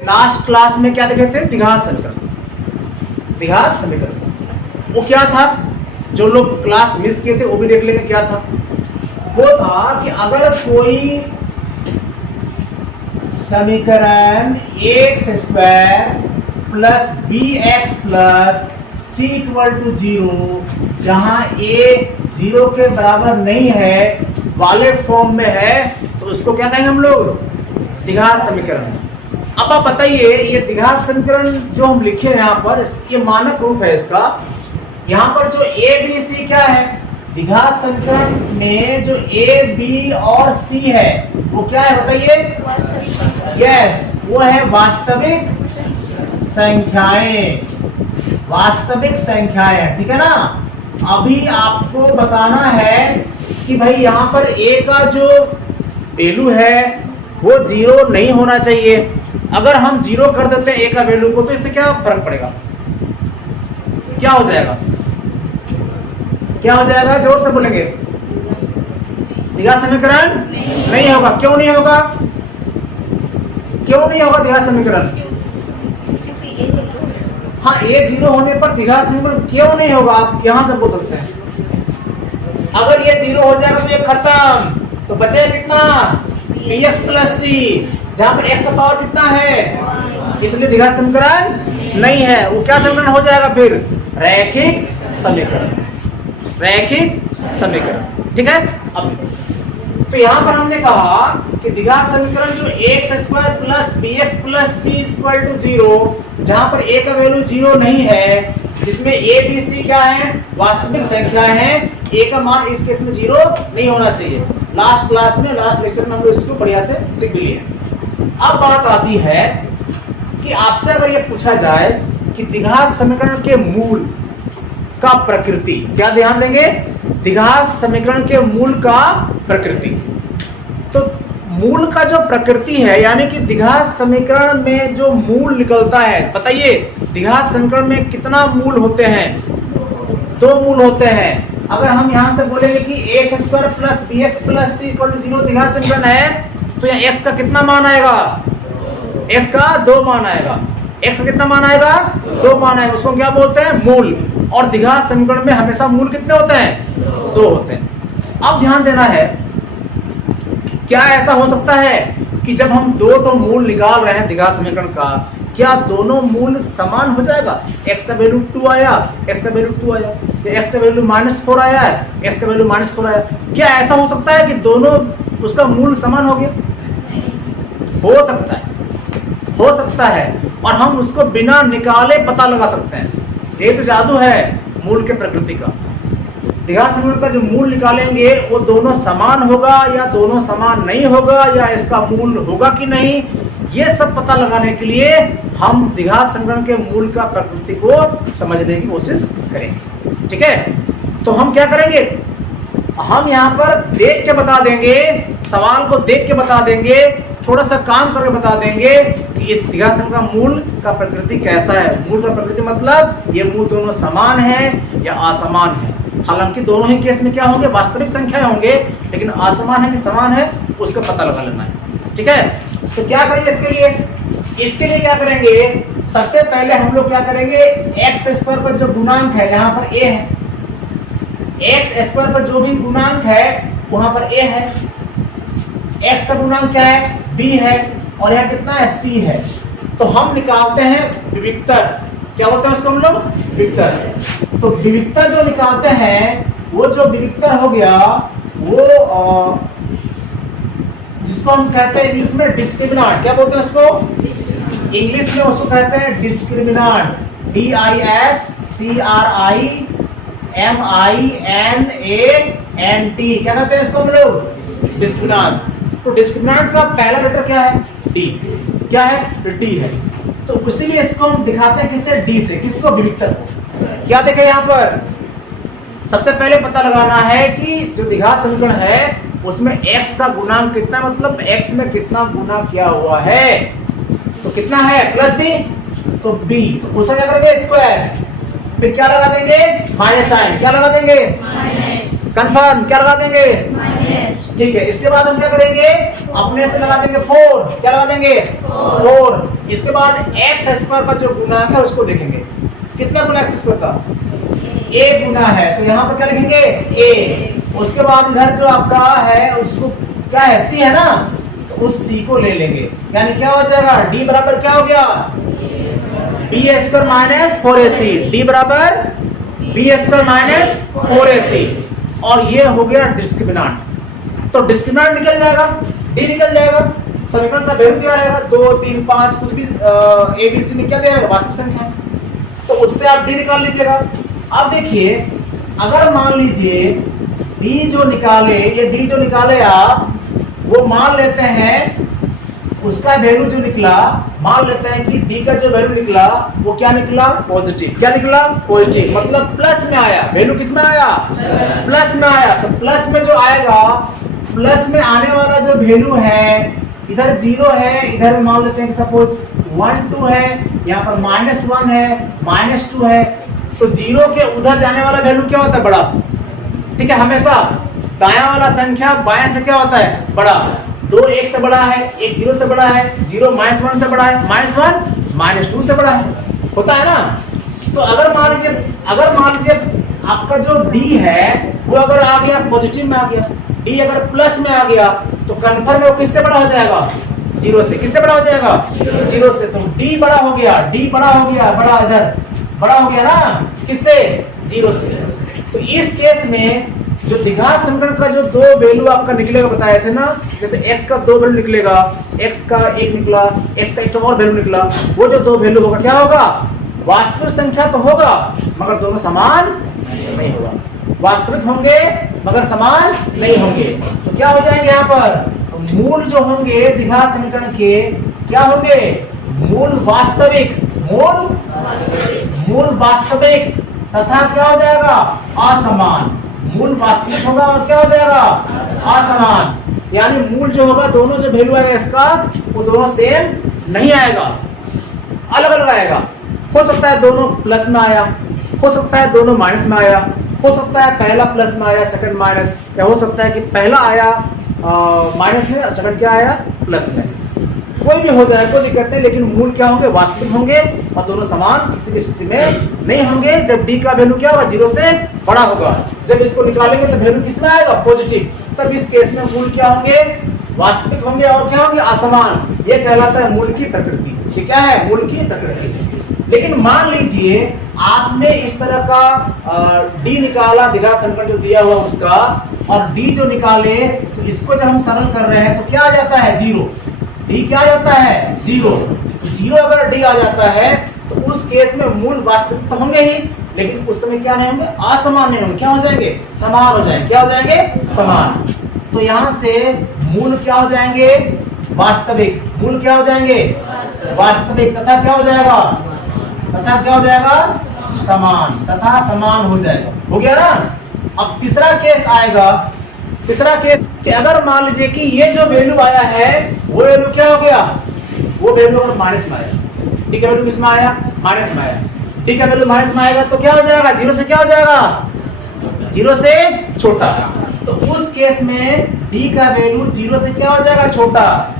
Last class में क्या देखे थे? द्विघात समीकरण। द्विघात समीकरण वो क्या था? जो लोग क्लास मिस किए थे वो भी देख लेंगे क्या था। वो था कि अगर कोई समीकरण x square plus b x plus c equal to 0 जहां ए 0 के बराबर नहीं है वाले फॉर्म में है तो उसको क्या कहेंगे हम लोग? द्विघात समीकरण। अब आप बताइए ये द्विघात समीकरण जो हम लिखे हैं यहाँ पर ये मानक रूप है इसका। यहाँ पर जो ए बी सी क्या है? द्विघात समीकरण में जो ए बी और सी है वो क्या है बताइए? यस, वो है वास्तविक संख्याएं। वास्तविक संख्याएं, ठीक है ना। अभी आपको बताना है कि भाई यहाँ पर ए का जो वैल्यू है वो 0 नहीं होना चाहिए। अगर हम 0 कर देते हैं ए का वैल्यू को तो इससे क्या फर्क पड़ेगा? क्या हो जाएगा? क्या हो जाएगा? जोर से बोलेंगे। द्विघात समीकरण नहीं होगा। क्यों नहीं होगा? क्यों नहीं होगा द्विघात समीकरण? हाँ, ए 0 होने पर द्विघात समीकरण क्यों नहीं होगा? आप यहां से बोल सकते हैं। अगर ये 0 हो जाएगा तो ये खत्म, तो बचेगा कितना? bx प्लस सी, जहां पर x का पावर कितना है, इसलिए द्विघात समीकरण नहीं है। वो क्या समीकरण हो जाएगा फिर? रैखिक समीकरण। रैखिक समीकरण, ठीक है। अब तो यहां पर हमने कहा कि द्विघात समीकरण जो x square plus b x plus c equal to 0 जहां पर ए का वैल्यू 0 नहीं है, जिसमें ए बी सी क्या है? वास्तविक संख्याएं हैं। ए का मान इस केस में 0 नहीं होना चाहिए। लास्ट क्लास में, लास्ट लेक्चर में हम लोग इसको बढ़िया से सीख लिए। अब बात आती है कि आपसे अगर ये पूछा जाए कि द्विघात समीकरण के मूल का प्रकृति, क्या ध्यान देंगे? द्विघात समीकरण के मूल का प्रकृति। तो मूल का जो प्रकृति है यानी कि द्विघात समीकरण में जो मूल निकलता है, बताइए द्विघात समीकरण में कितना मूल होते हैं? 2 मूल होते हैं। अगर हम यहां से बोलेंगे कि x square plus b x plus c equal to 0 द्विघात समीकरण है तो यहाँ एक्स का कितना मान आएगा? एक्स का 2 मान आएगा। एक्स का कितना मान आएगा? 2 मान आएगा। उसको क्या बोलते हैं? मूल। और द्विघात समीकरण में हमेशा मूल कितने होते हैं? 2 होते हैं। अब ध्यान देना है, क्या ऐसा हो सकता है कि जब हम 2 मूल निकाल रहे हैं द्विघात समीकरण का, क्या दोनों मूल समान हो जाएगा? x का वैल्यू 2 आया, x का वैल्यू 2 आया, x का वैल्यू -4 आया है, x का वैल्यू -4 आया। क्या ऐसा हो सकता है कि दोनों उसका मूल समान हो गया? हो सकता है, हो सकता है। और हम उसको बिना निकाले पता लगा सकते हैं। ये तो जादू है मूल के प्रकृति का। द्विघात समीकरण का जो मूल निकालेंगे वो दोनों समान होगा या दोनों समान नहीं होगा या इसका मूल होगा कि नहीं, ये सब पता लगाने के लिए हम द्विघात समीकरण के मूल का प्रकृति को समझने की कोशिश करेंगे, ठीक है। तो हम क्या करेंगे? हम यहाँ पर देख के बता देंगे, सवाल को देख के बता देंगे, थोड़ा सा काम करके बता देंगे कि इस द्विघात समीकरण का मूल का प्रकृति कैसा है। मूल का प्रकृति मतलब ये मूल दोनों समान है या असमान है। हालांकि दोनों ही केस में क्या होंगे? वास्तविक संख्या होंगे, लेकिन असमान है कि समान है उसका पता लगा लेना है, ठीक है। तो क्या करेंगे इसके लिए? इसके लिए क्या करेंगे? सबसे पहले हम लोग क्या करेंगे? एक्स स्क्वायर पर जो गुणांक है यहाँ पर ए है, एक्स स्क्वायर पर जो भी गुणांक है वहां पर ए है। एक्स का गुणांक क्या है? बी है। और यहाँ कितना है? सी है। तो हम निकालते हैं विविक्तर। क्या बोलते हैं उसको हम लोग? विविक्तर। तो विविक्तर जो निकालते हैं वो जो विविक्तर हो गया वो जिसको हम कहते हैं इंग्लिश में डिस्क्रिमिनांट। क्या बोलते हैं उसको? इंग्लिश में उसको कहते हैं डिस्क्रिमिनांट। DISCRIMINANT। क्या कहते हैं इसको हम लोग? डिस्क्रिमिनांट। तो डिस्क्रिमिनांट का पहला लेटर क्या है? डी। क्या है? डी है। तो इसीलिए इसको हम दिखाते हैं किससे? डी से। किसको? विविक्तर को। क्या देखें यहाँ पर? सबसे पहले पता लगाना है कि जो द्विघात समीकरण है उसमें x का गुणांक कितना, मतलब x में कितना गुना किया हुआ है। तो कितना है? प्लस बी, तो b। तो उसका क्या करेंगे? स्क्वायर। फिर क्या लगा देंगे? Minus sign. क्या लगा देंगे? कंफर्म। क्या लगा देंगे? ठीक है। इसके बाद हम क्या करेंगे? अपने से लगा देंगे 4। क्या लगा देंगे? 4। इसके बाद एक्स स्क्वायर का जो गुणांक है उसको देखेंगे। कितना गुना एक्स स्क्वायर का? ए गुना है, तो यहाँ पर क्या लिखेंगे? ए। उसके बाद इधर जो आपका है उसको क्या है? सी है ना, तो उस सी को ले लेंगे, यानी क्या हो जाएगा? डी बराबर क्या हो गया? B square minus 4ac। D बराबर बी स्क्वायर माइनस 4ac, और ये हो गया डिस्क्रिमिनेंट। तो डिस्क्रिमिनेंट निकल जाएगा, डी निकल जाएगा। समीकरण का वैल्यू दिया रहेगा 2 3 5 कुछ भी एबीसी में क्या दिया रहेगा? वास्तविक संख्या, तो उससे आप डी निकाल लीजिएगा। अब देखिए, अगर मान लीजिए डी जो निकाले, ये डी जो निकाले आप, वो मान लेते हैं उसका वैल्यू जो निकला, मान लेते हैं कि डी का जो वैल्यू निकला वो क्या निकला? पॉजिटिव। क्या निकला? पॉजिटिव, मतलब प्लस में आया। वैल्यू किस में आया? प्लस में आया। तो प्लस में जो आएगा, प्लस में आने वाला जो वैल्यू है, इधर 0 है, इधर मान लेते हैं कि सपोज 1 2 है, यहाँ पर -1 है, -2 है, तो 0 के उधर जाने वाला वैल्यू क्या होता है? बड़ा। ठीक है, हमेशा दायां वाला संख्या बाएं से क्या होता है? बड़ा। 2 1 से बड़ा है, 1 0 से बड़ा है, 0 -1 से बड़ा है, -1 -2 से बड़ा है, होता है ना। तो अगर मान लीजिए आपका जो डी है वो अगर आ गया पॉजिटिव में आ गया, डी अगर प्लस में आ गया, तो कन्फर्म वो किससे बड़ा हो जाएगा? 0 से। किससे बड़ा हो जाएगा? 0 से। तो डी बड़ा हो गया, डी बड़ा हो गया, बड़ा इधर बड़ा हो गया ना, किससे? 0 से। तो इस केस में जो द्विघात समीकरण का जो दो वैल्यू आपका निकलेगा बताए थे ना, जैसे x का 2 वैल्यू निकलेगा, x का 1 निकला, x का एक और वैल्यू निकला, वो जो दो वैल्यू होगा क्या होगा? वास्तविक संख्या तो होगा मगर दोनों समान नहीं होगा। वास्तविक होंगे मगर समान नहीं होंगे, तो क्या हो जाएंगे यहाँ पर? तो मूल जो होंगे द्विघात समीकरण के क्या होंगे? मूल वास्तविक, मूल वास्तविक तथा क्या हो जाएगा? असमान। मूल वास्तविक होगा और क्या हो जाएगा? असमान। यानी मूल जो होगा, दोनों जो वैल्यू आएगा इसका, वो दोनों सेम नहीं आएगा, अलग अलग आएगा। हो सकता है दोनों प्लस में आया, हो सकता है दोनों माइनस में आया, हो सकता है पहला प्लस में आया सेकंड माइनस, या हो सकता है कि पहला आया माइनस में और सेकंड क्या आया? प्लस में। कोई भी हो जाए, कोई दिक्कत नहीं, लेकिन मूल क्या होंगे? वास्तविक होंगे और दोनों समान किसी भी स्थिति में नहीं होंगे। जब डी का वैल्यू क्या होगा? 0 से बड़ा होगा। जब इसको निकालेंगे तो वैल्यू किस में आएगा? पॉजिटिव। तब इस केस में मूल क्या होंगे? वास्तविक होंगे और क्या होंगे? असमान। ये कहलाता है मूल की प्रकृति। ये क्या है? मूल की प्रकृति। लेकिन मान लीजिए आपने इस तरह का डी निकाला, द्विघात समीकरण जो दिया हुआ उसका, और डी जो निकाले, तो इसको जब हम सरल कर रहे हैं तो क्या आ जाता है? 0। डी क्या आ जाता है? 0। 0 अगर डी आ जाता है तो उस केस में मूल वास्तविक तो होंगे ही, लेकिन उस समय क्या नहीं होंगे? असमान नहीं होंगे। क्या हो जाएंगे? समान हो जाएंगे। क्या हो जाएंगे? समान। तो यहाँ से मूल क्या हो जाएंगे? वास्तविक। मूल क्या हो जाएंगे? वास्तविक। तथा क्या हो जाएगा? तथा क्या हो जाएगा? समान। तथा समान हो जाएगा। हो गया ना। अब तीसरा केस आएगा। तीसरा केस कि अगर मान लीजिए कि ये जो वैल्यू आया है वो वैल्यू क्या हो गया? वो वैल्यू अगर माइनस में आया, डी का वैल्यू किस में आया? माइनस में आया। डी का वैल्यू माइनस में आएगा तो क्या हो जाएगा? 0 से क्या हो जाएगा? 0 से छोटा। तो उस केस में डी का वैल्यू 0 से क्या हो जाएगा? छोटा।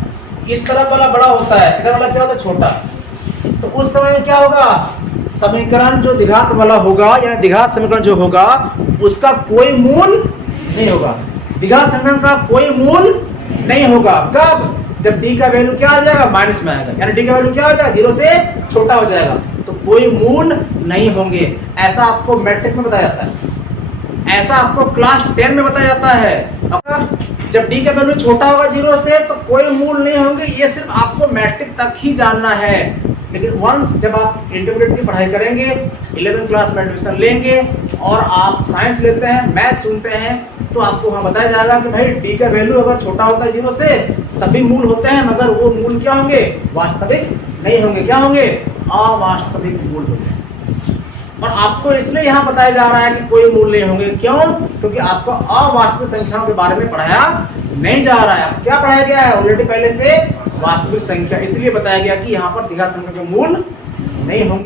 इस तरफ वाला बड़ा होता है, इधर वाला क्या होता है? छोटा। तो उस समय में क्या होगा? समीकरण जो द्विघात वाला होगा, यानी द्विघात समीकरण जो होगा उसका कोई मूल नहीं होगा। द्विघात समीकरण का कोई मूल नहीं होगा। कब? जब डी का वैल्यू क्या आ जाएगा? माइनस में आएगा, यानी डी का वैल्यू क्या हो जाएगा? 0 से छोटा हो जाएगा, तो कोई मूल नहीं होंगे। ऐसा आपको मैट्रिक में बताया जाता है, ऐसा आपको क्लास 10 में बताया जाता है। अब जब डी का वैल्यू छोटा होगा 0 से तो कोई मूल नहीं होंगे। ये सिर्फ आपको मैट्रिक तक ही जानना है। लेकिन वंस जब आप इंटरमीडिएट की पढ़ाई करेंगे, 11th क्लास में एडमिशन लेंगे और आप साइंस लेते हैं, मैथ चुनते हैं, तो आपको वहाँ बताया जाएगा कि भाई डी का वैल्यू अगर छोटा होता है 0 से तभी मूल होते हैं, मगर वो मूल क्या होंगे? वास्तविक नहीं होंगे। क्या होंगे? अवास्तविक मूल होंगे। और आपको इसलिए यहाँ बताया जा रहा है कि कोई मूल नहीं होंगे। क्यों? क्योंकि आपको अवास्तविक संख्याओं के बारे में पढ़ाया नहीं जा रहा है। आपको क्या पढ़ाया गया है? ऑलरेडी पहले से वास्तविक संख्या। इसलिए बताया गया कि यहाँ पर द्विघात संख्या के मूल नहीं होंगे।